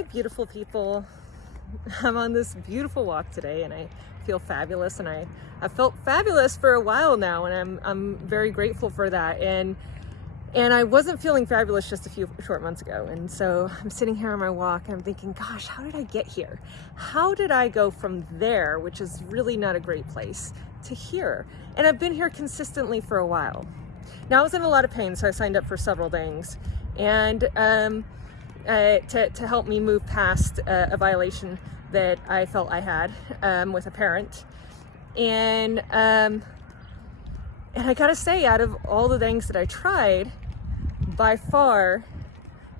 Hi, beautiful people. I'm on this beautiful walk today and I feel fabulous, and I've felt fabulous for a while now, and I'm very grateful for that. And I wasn't feeling fabulous just a few short months ago. And so I'm sitting here on my walk and I'm thinking, gosh, how did I get here? How did I go from there, which is really not a great place, to here? And I've been here consistently for a while. Now I was in a lot of pain, so I signed up for several things. And to help me move past a violation that I felt I had with a parent. And I gotta say, out of all the things that I tried, by far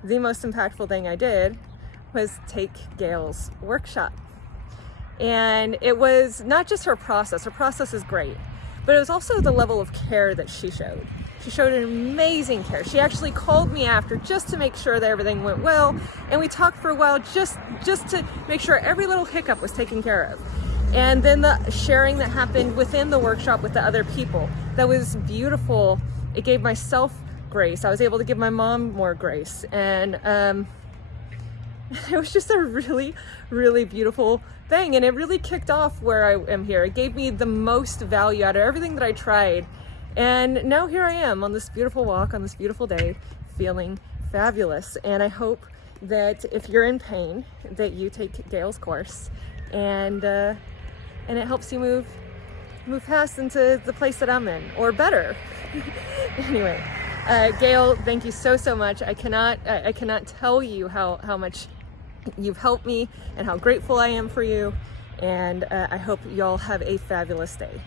the most impactful thing I did was take Gayle's workshop. And it was not just her process is great, but it was also the level of care that she showed. She showed an amazing care. She actually called me after just to make sure that everything went well, and we talked for a while just to make sure every little hiccup was taken care of. And then the sharing that happened within the workshop with the other people, that was beautiful. It gave myself grace. I was able to give my mom more grace, and it was just a really, really beautiful thing. And it really kicked off where I am here. It gave me the most value out of everything that I tried. And now here I am on this beautiful walk, on this beautiful day, feeling fabulous. And I hope that if you're in pain, that you take Gayle's course, and it helps you move past into the place that I'm in, or better. Anyway, Gayle, thank you so much. I cannot tell you how much you've helped me and how grateful I am for you. And I hope y'all have a fabulous day.